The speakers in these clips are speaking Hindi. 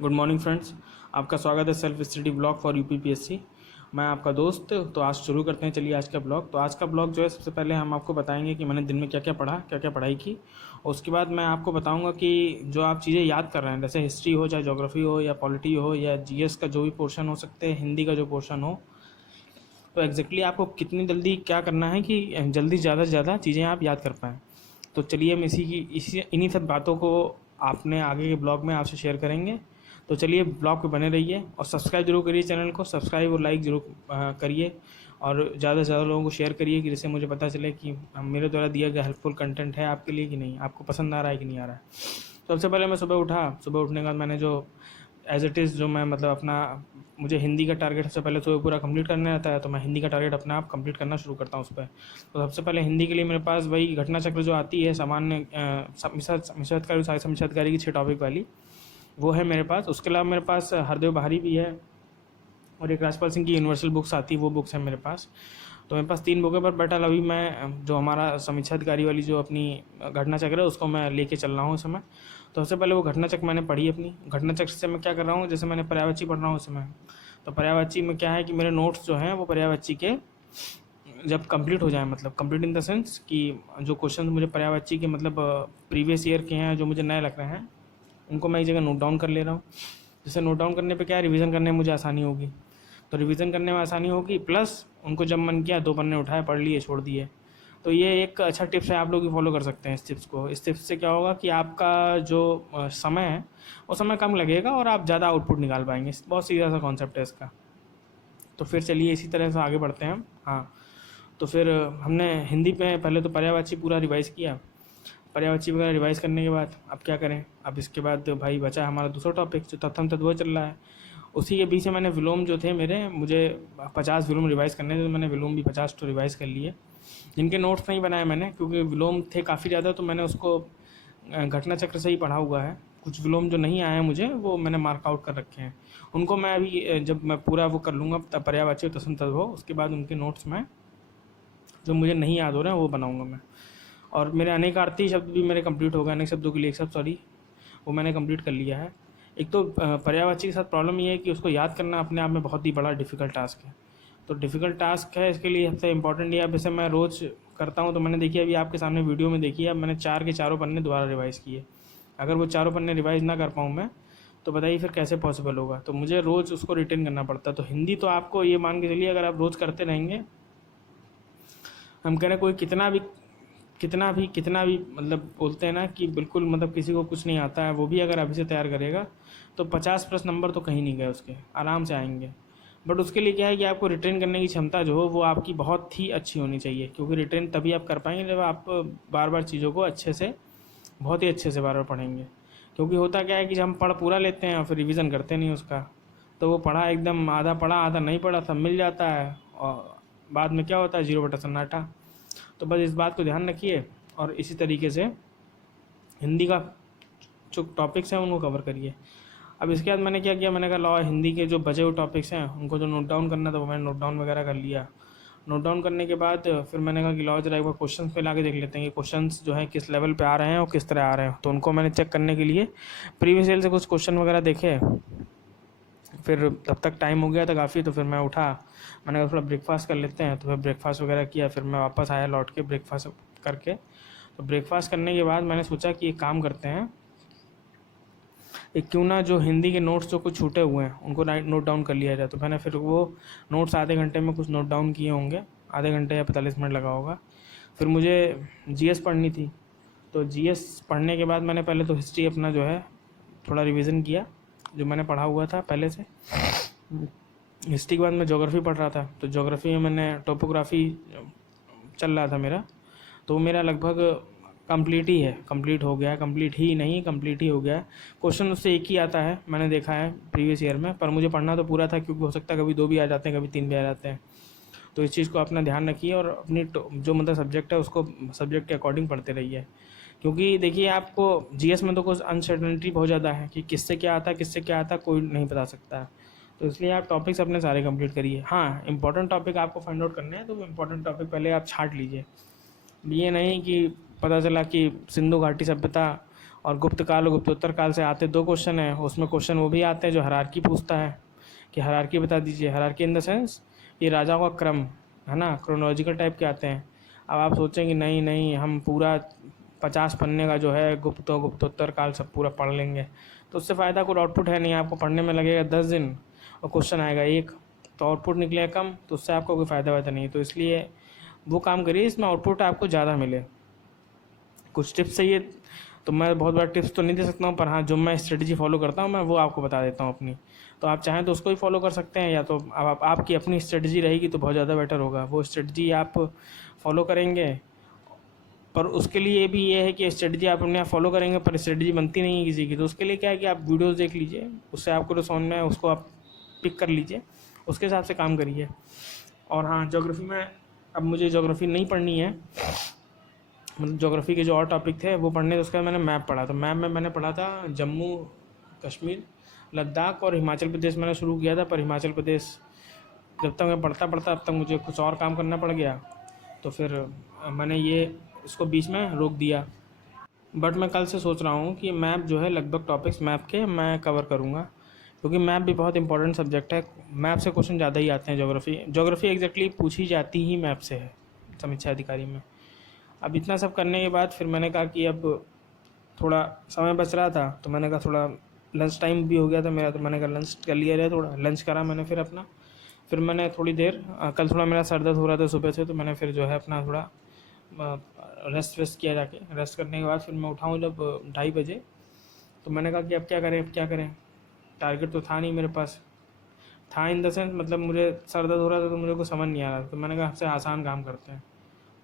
गुड मॉर्निंग फ्रेंड्स, आपका स्वागत है self study blog for UPPSC. मैं आपका दोस्त। तो आज शुरू करते हैं, चलिए आज का ब्लॉग। तो आज का ब्लॉग जो है, सबसे पहले हम आपको बताएंगे कि मैंने दिन में क्या क्या पढ़ा, क्या क्या पढ़ाई की। और उसके बाद मैं आपको बताऊंगा कि जो आप चीज़ें याद कर रहे हैं, जैसे हिस्ट्री हो, चाहे ज्योग्राफी हो, या पॉलिटी हो, या जीएस का जो भी पोर्शन हो सकते हैं, हिंदी का जो पोर्शन हो, तो एग्जैक्टली आपको कितनी जल्दी क्या करना है कि जल्दी ज़्यादा से ज़्यादा चीज़ें आप याद कर पाएँ। तो चलिए हम इन्हीं सब बातों को आपने आगे के ब्लॉग में आपसे शेयर करेंगे। तो चलिए ब्लॉग पे बने रहिए और सब्सक्राइब जरूर करिए चैनल को, सब्सक्राइब और लाइक जरूर करिए और ज़्यादा से ज़्यादा लोगों को शेयर करिए कि जिससे मुझे पता चले कि मेरे द्वारा दिया गया हेल्पफुल कंटेंट है आपके लिए कि नहीं, आपको पसंद आ रहा है कि नहीं आ रहा है। सबसे पहले मैं सुबह उठने के बाद मैंने जो एज इट इज़ जो मैं मतलब अपना, मुझे हिंदी का टारगेट सबसे पहले सुबह पूरा कंप्लीट करना रहता है, तो मैं हिंदी का टारगेट अपने आप कंप्लीट करना शुरू करता हूँ उस पर। तो सबसे पहले हिंदी के लिए मेरे पास वही घटना चक्र जो आती है सामान्य मिश्रितकारी साहित्य मिश्रितकारी की 6 टॉपिक वाली, वो है मेरे पास। उसके अलावा मेरे पास हरदेव बहारी भी है और एक राजपाल सिंह की यूनिवर्सल बुक्स आती है, वो बुक्स हैं मेरे पास। तो मेरे पास 3 बुकें पर बैठा अभी मैं जो हमारा समीक्षाधिकारी वाली जो अपनी घटना चक्र है उसको मैं लेके चल रहा हूँ इस समय। तो सबसे पहले वो घटना चक्र मैंने पढ़ी अपनी। घटना चक्र से मैं क्या कर रहा हूँ, जैसे मैंने पर्यायवाची पढ़ रहा हूँ इस समय। तो पर्यायवाची में क्या है कि मेरे नोट्स जो हैं वो पर्यायवाची के जब कंप्लीट हो जाए, मतलब कंप्लीट इन द सेंस कि जो क्वेश्चन मुझे पर्यायवाची के मतलब प्रीवियस ईयर के हैं जो मुझे नए लग रहे हैं, उनको मैं एक जगह नोट डाउन कर ले रहा हूँ। जैसे नोट डाउन करने पे क्या है, रिवीजन करने में मुझे आसानी होगी। तो रिवीजन करने में आसानी होगी, प्लस उनको जब मन किया 2 पन्ने उठाए, पढ़ लिए, छोड़ दिए। तो ये एक अच्छा टिप्स है, आप लोग भी फॉलो कर सकते हैं इस टिप्स को। इस टिप्स से क्या होगा कि आपका जो समय है वो समय कम लगेगा और आप ज़्यादा आउटपुट निकाल पाएंगे। बहुत सीधा सा कॉन्सेप्ट है इसका। तो फिर चलिए इसी तरह से आगे बढ़ते हैं हम। हाँ, तो फिर हमने हिंदी पे पहले तो पर्यायवाची पूरा रिवाइज़ किया। पर्यायवाची वगैरह रिवाइज़ करने के बाद अब क्या करें, अब इसके बाद भाई बचा हमारा दूसरा टॉपिक जो तथ्य तत्व चल रहा है। उसी के बीच में मैंने विलोम जो थे मेरे, मुझे 50 विलोम रिवाइज़ करने थे, तो मैंने विलोम भी 50 तो रिवाइज़ कर लिए। जिनके नोट्स नहीं बनाए मैंने, क्योंकि विलोम थे काफ़ी ज़्यादा, तो मैंने उसको घटना चक्र से ही पढ़ा हुआ है। कुछ विलोम जो नहीं आए हैं मुझे, वो मैंने मार्क आउट कर रखे हैं। उनको मैं अभी जब मैं पूरा वो कर लूँगा तब पर्यायवाची और तत्सम तत्व, उसके बाद उनके नोट्स में जो मुझे नहीं याद हो रहे हैं वो बनाऊँगा मैं। और मेरे अनेकार्थी शब्द भी मेरे कंप्लीट हो गए, अनेक शब्दों के लिए एक शब्द सॉरी, वो मैंने कंप्लीट कर लिया है। एक तो पर्यायवाची के साथ प्रॉब्लम ये है कि उसको याद करना अपने आप में बहुत ही बड़ा डिफ़िकल्ट टास्क है। तो डिफ़िकल्ट टास्क है, इसके लिए सबसे इंपॉर्टेंट ये, अब जैसे मैं रोज़ करता हूँ तो मैंने देखिए अभी आपके सामने वीडियो में देखिए, अब मैंने 4 के चारों पन्ने दोबारा रिवाइज़ किए। अगर वो चारों पन्ने रिवाइज़ ना कर पाऊँ मैं, तो बताइए फिर कैसे पॉसिबल होगा। तो मुझे रोज़ उसको रिटेन करना पड़ता है। तो हिंदी तो आपको ये मान के चलिए, अगर आप रोज़ करते रहेंगे, हम कह रहे हैं कोई कितना भी मतलब बोलते हैं ना कि बिल्कुल मतलब किसी को कुछ नहीं आता है, वो भी अगर अभी से तैयार करेगा तो 50+ नंबर तो कहीं नहीं गए उसके, आराम से आएंगे। बट उसके लिए क्या है कि आपको रिटेन करने की क्षमता जो हो वो आपकी बहुत ही अच्छी होनी चाहिए, क्योंकि रिटेन तभी आप कर पाएंगे जब आप बार बार चीज़ों को अच्छे से, बहुत ही अच्छे से बार बार पढ़ेंगे। क्योंकि होता क्या है कि जब हम पढ़ पूरा लेते हैं और फिर रिविज़न करते नहीं उसका, तो वो पढ़ा एकदम आधा पढ़ा आधा नहीं पढ़ा सब मिल जाता है और बाद में क्या होता है, 0 बटा सन्नाटा। तो बस इस बात को ध्यान रखिए और इसी तरीके से हिंदी का जो टॉपिक्स हैं उनको कवर करिए। अब इसके बाद मैंने क्या किया, मैंने कहा लो हिंदी के जो बचे हुए टॉपिक्स हैं उनको जो नोट डाउन करना था वो मैंने नोट डाउन वगैरह कर लिया। नोट डाउन करने के बाद फिर मैंने कहा कि लो जरा एक बार क्वेश्चन पे ला के देख लेते हैं कि क्वेश्चंस जो हैं किस लेवल पे आ रहे हैं और किस तरह आ रहे हैं। तो उनको मैंने चेक करने के लिए प्रीवियस ईयर से कुछ क्वेश्चन वगैरह देखे। फिर तब तक टाइम हो गया था काफ़ी, तो फिर मैं उठा, मैंने कहा थोड़ा ब्रेकफास्ट कर लेते हैं। तो फिर ब्रेकफास्ट वगैरह किया, फिर मैं वापस आया लौट के ब्रेकफास्ट करके। तो ब्रेकफास्ट करने के बाद मैंने सोचा कि एक काम करते हैं, एक क्यों ना जो हिंदी के नोट्स जो कुछ छूटे हुए हैं उनको नोट डाउन कर लिया जाए। तो मैंने फिर वो नोट्स आधे घंटे में कुछ नोट डाउन किए होंगे, आधे घंटे या 45 मिनट लगा होगा। फिर मुझे जीएस पढ़नी थी, तो जीएस पढ़ने के बाद मैंने पहले तो हिस्ट्री अपना जो है थोड़ा रिवीजन किया, जो मैंने पढ़ा हुआ था पहले से। हिस्ट्री के बाद मैं ज्योग्राफी पढ़ रहा था, तो ज्योग्राफी में मैंने टोपोग्राफी चल रहा था मेरा, तो मेरा लगभग कंप्लीट ही है, कंप्लीट हो गया है, कंप्लीट ही नहीं कंप्लीट ही हो गया है। क्वेश्चन उससे एक ही आता है, मैंने देखा है प्रीवियस ईयर में, पर मुझे पढ़ना तो पूरा था, क्योंकि हो सकता है कभी 2 भी आ जाते हैं, कभी 3 भी आ जाते हैं। तो इस चीज़ को अपना ध्यान रखिए और अपनी जो मतलब सब्जेक्ट है उसको सब्जेक्ट के अकॉर्डिंग पढ़ते रहिए। क्योंकि देखिए आपको जीएस में तो कुछ अनसर्टेनिटी बहुत ज़्यादा है कि किससे क्या आता है, किससे क्या आता है, कोई नहीं बता सकता है। तो इसलिए आप टॉपिक्स अपने सारे कंप्लीट करिए। हाँ, इंपॉर्टेंट टॉपिक आपको फाइंड आउट करने हैं, तो वो इंपॉर्टेंट टॉपिक पहले आप छांट लीजिए। ये नहीं कि पता चला कि सिंधु घाटी सभ्यता और गुप्त काल और गुप्तोत्तर काल से आते 2 क्वेश्चन हैं, उसमें क्वेश्चन वो भी आते हैं जो हायरार्की पूछता है कि हायरार्की बता दीजिए। हायरार्की इन द सेंस ये राजाओं का क्रम है ना, क्रोनोलॉजिकल टाइप के आते हैं। अब आप सोचेंगे नहीं नहीं हम पूरा 50 पन्ने का जो है गुप्त और गुप्तोत्तर काल सब पूरा पढ़ लेंगे, तो उससे फ़ायदा कोई आउटपुट है नहीं। आपको पढ़ने में लगेगा 10 दिन और क्वेश्चन आएगा 1, तो आउटपुट निकलेगा कम, तो उससे आपको कोई फ़ायदा वायदा नहीं है। तो इसलिए वो काम करिए इसमें आउटपुट आपको ज़्यादा मिले। कुछ टिप्स चाहिए तो मैं बहुत बड़ा टिप्स तो नहीं दे सकता हूँ, पर हाँ जो मैं स्ट्रेटजी फॉलो करता हूँ मैं वो आपको बता देता हूँ अपनी। तो आप चाहें तो उसको ही फॉलो कर सकते हैं, या तो अब आपकी अपनी स्ट्रेटजी रहेगी तो बहुत ज़्यादा बेटर होगा। वो स्ट्रेटजी आप फॉलो करेंगे, पर उसके लिए भी ये है कि स्ट्रेटजी आप अपने आप फॉलो करेंगे पर स्ट्रेटजी बनती नहीं है किसी की। तो उसके लिए क्या है कि आप वीडियोज़ देख लीजिए, उससे आपको जो समझ में है उसको आप पिक कर लीजिए, उसके हिसाब से काम करिए। और हाँ ज्योग्राफी में अब मुझे ज्योग्राफी नहीं पढ़नी है, मतलब ज्योग्राफी के जो और टॉपिक थे वो पढ़ने, तो उसका मैंने मैप पढ़ा। तो मैप में मैंने पढ़ा था जम्मू कश्मीर, लद्दाख और हिमाचल प्रदेश मैंने शुरू किया था। पर हिमाचल प्रदेश जब तक मैं पढ़ता अब तक मुझे कुछ और काम करना पड़ गया, तो फिर मैंने ये इसको बीच में रोक दिया। बट मैं कल से सोच रहा हूँ कि मैप जो है लगभग टॉपिक्स मैप के मैं कवर करूँगा, क्योंकि मैप भी बहुत इंपॉर्टेंट सब्जेक्ट है। मैप से क्वेश्चन ज़्यादा ही आते हैं। ज्योग्राफी एग्जैक्टली पूछी जाती ही मैप से है समीक्षा अधिकारी में। अब इतना सब करने के बाद फिर मैंने कहा कि अब थोड़ा समय बच रहा था, तो मैंने कहा थोड़ा लंच टाइम भी हो गया था मेरा, तो मैंने कहा लंच कर लिया जाए। थोड़ा लंच करा मैंने, फिर मैंने थोड़ी देर कल थोड़ा मेरा सर दर्द हो रहा था सुबह से, तो मैंने फिर जो है अपना थोड़ा रेस्ट किया। जाके रेस्ट करने के बाद फिर मैं उठाऊँ जब 2:30 बजे, तो मैंने कहा कि अब क्या करें। टारगेट तो था नहीं मेरे पास, था इन द सेंस मतलब मुझे सर दर्द हो रहा था तो मुझे कुछ समझ नहीं आ रहा था। तो मैंने कहा सबसे आसान काम करते हैं,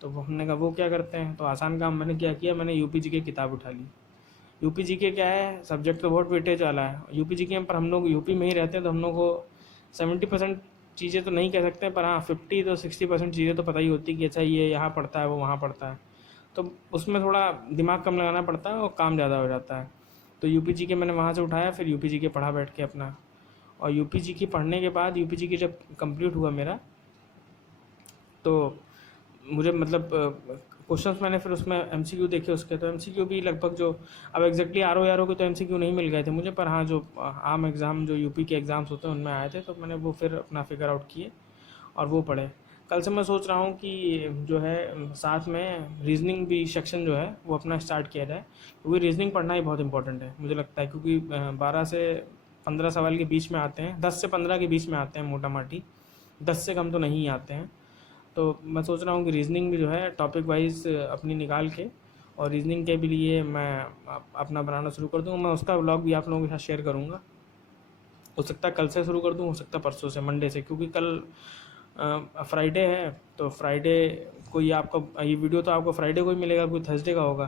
तो हमने कहा वो क्या करते हैं। तो आसान काम मैंने क्या किया, मैंने यूपी की किताब उठा ली। यूपी के क्या है, सब्जेक्ट तो बहुत वेटेज वाला है यूपी के, पर हम लोग यूपी में ही रहते हैं, तो हम लोग को 70% चीज़ें तो नहीं कह सकते, पर हाँ 50 to 60% चीज़ें तो पता ही होती कि अच्छा ये यहाँ पढ़ता है वो वहाँ पढ़ता है, तो उसमें थोड़ा दिमाग कम लगाना पड़ता है और काम ज़्यादा हो जाता है। तो यूपी के मैंने वहाँ से उठाया, फिर यूपी के पढ़ा बैठ के अपना। और यूपी के पढ़ने के बाद यूपी के जब कंप्लीट हुआ मेरा, तो मुझे मतलब क्वेश्चंस मैंने फिर उसमें एमसीक्यू देखे उसके, तो एमसीक्यू भी लगभग जो अब एग्जैक्टली आर ओ के तो एमसीक्यू नहीं मिल गए थे मुझे, पर हाँ जो आम एग्ज़ाम जो यूपी के एग्ज़ाम्स होते हैं उनमें आए थे, तो मैंने वो फिर अपना फिगर आउट किए और वो पढ़े। कल से मैं सोच रहा हूँ कि जो है साथ में रीजनिंग भी सेक्शन जो है वो अपना स्टार्ट किया जाए, क्योंकि रीजनिंग पढ़ना ही बहुत इंपॉर्टेंट है मुझे लगता है, क्योंकि 12 से 15 सवाल के बीच में आते हैं, 10 से 15 के बीच में आते हैं मोटा माटी, 10 से कम तो नहीं आते हैं। तो मैं सोच रहा हूँ कि रीजनिंग भी जो है टॉपिक वाइज अपनी निकाल के, और रीजनिंग के भी लिए मैं अपना बनाना शुरू कर दूँगा। मैं उसका व्लॉग भी आप लोगों के साथ शेयर करूँगा। हो सकता है कल से शुरू कर दूँ, हो सकता है परसों से, मंडे से, क्योंकि कल फ्राइडे है, तो फ्राइडे को ये आपका ये वीडियो तो आपको फ्राइडे को ही मिलेगा, कोई थर्सडे का होगा।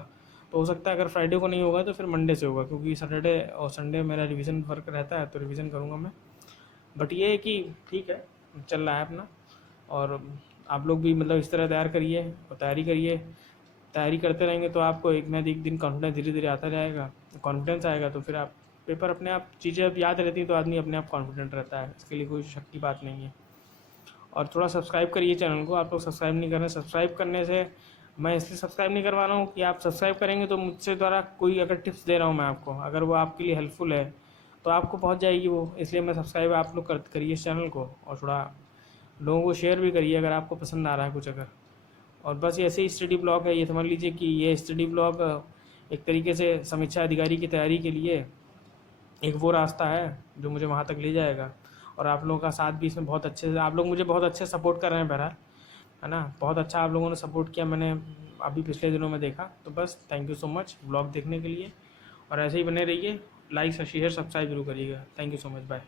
तो हो सकता है अगर फ्राइडे को नहीं होगा तो फिर मंडे से होगा, क्योंकि सैटरडे और संडे मेरा रिवीजन वर्क रहता है, तो रिवीजन करूँगा मैं। बट ये है कि ठीक है चल रहा है अपना, और आप लोग भी मतलब इस तरह तैयार करिए और तैयारी करते रहेंगे तो आपको एक ना एक दिन कॉन्फिडेंस धीरे धीरे आता जाएगा। कॉन्फिडेंस आएगा तो फिर आप पेपर अपने आप, चीज़ें अब याद रहती हैं तो आदमी अपने आप कॉन्फिडेंट रहता है, इसके लिए कोई शक की बात नहीं है। और थोड़ा सब्सक्राइब करिए चैनल को, आप लोग सब्सक्राइब नहीं कर रहे हैं। सब्सक्राइब करने से, मैं इसलिए सब्सक्राइब नहीं करवा रहा हूँ कि आप सब्सक्राइब करेंगे तो मुझसे द्वारा कोई अगर टिप्स दे रहा हूँ मैं आपको, अगर वो आपके लिए हेल्पफुल है तो आपको पहुँच जाएगी वो, इसलिए मैं सब्सक्राइब आप लोग करिए इस चैनल को, और थोड़ा लोगों को शेयर भी करिए अगर आपको पसंद आ रहा है कुछ अगर। और बस ऐसे ही स्टडी ब्लॉग है, ये समझ लीजिए कि ये स्टडी ब्लॉग एक तरीके से समीक्षा अधिकारी की तैयारी के लिए एक वो रास्ता है जो मुझे वहाँ तक ले जाएगा। और आप लोगों का साथ भी इसमें बहुत अच्छे से, आप लोग मुझे बहुत अच्छे सपोर्ट कर रहे हैं बहरहाल, है ना, बहुत अच्छा आप लोगों ने सपोर्ट किया, मैंने अभी पिछले दिनों में देखा। तो बस thank you so much blog देखने के लिए, और ऐसे ही बने रहिए, लाइक शेयर सब्सक्राइब जरूर करिएगा। Thank you so much, bye.